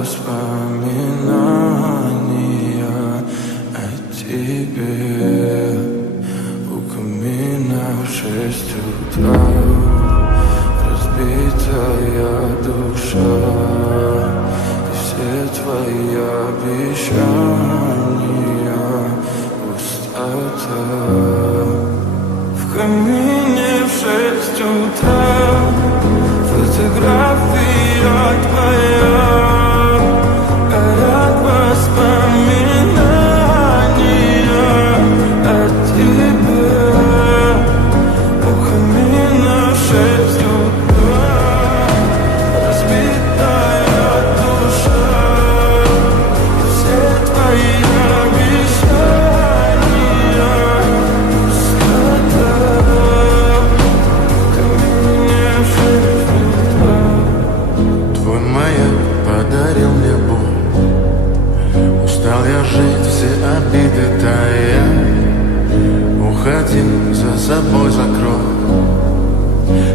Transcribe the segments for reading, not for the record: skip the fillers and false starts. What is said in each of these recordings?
воспоминания о тебе. У камина в 6 утра разбитая душа, и все твои обещания пустота. В камине в 6 утра фотография твоя, горят воспоминания о тебе. У камина в 6 утра разбитая душа, все твои обещания пустота. В камине в 6 утра. Твой маяк подарил мне боль. Устал я жить, все обиды тая. Уходи, за собой закрой.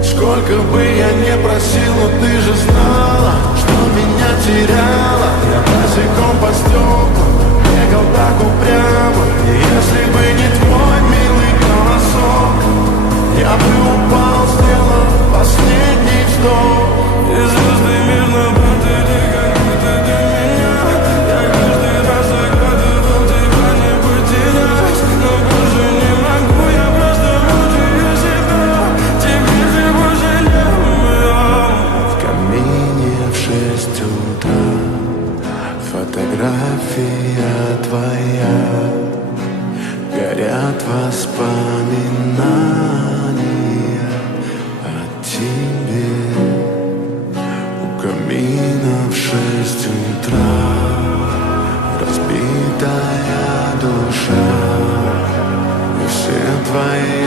Сколько бы я не просил, но ты же знала, что меня теряла. Я босиком по стеклам бегал так упрямо. И если бы не твой милый голосок, я бы упал, сделал последний вздох. И звезды мирно падали, как будто для меня. Я каждый раз загадывал тебя не потерять, но больше не могу, я просто мучаю себя. Теперь же пожалел. В камине в 6 утра фотография твоя, горят воспоминания о тебе. У камина в 6 утра разбитая душа, и все твои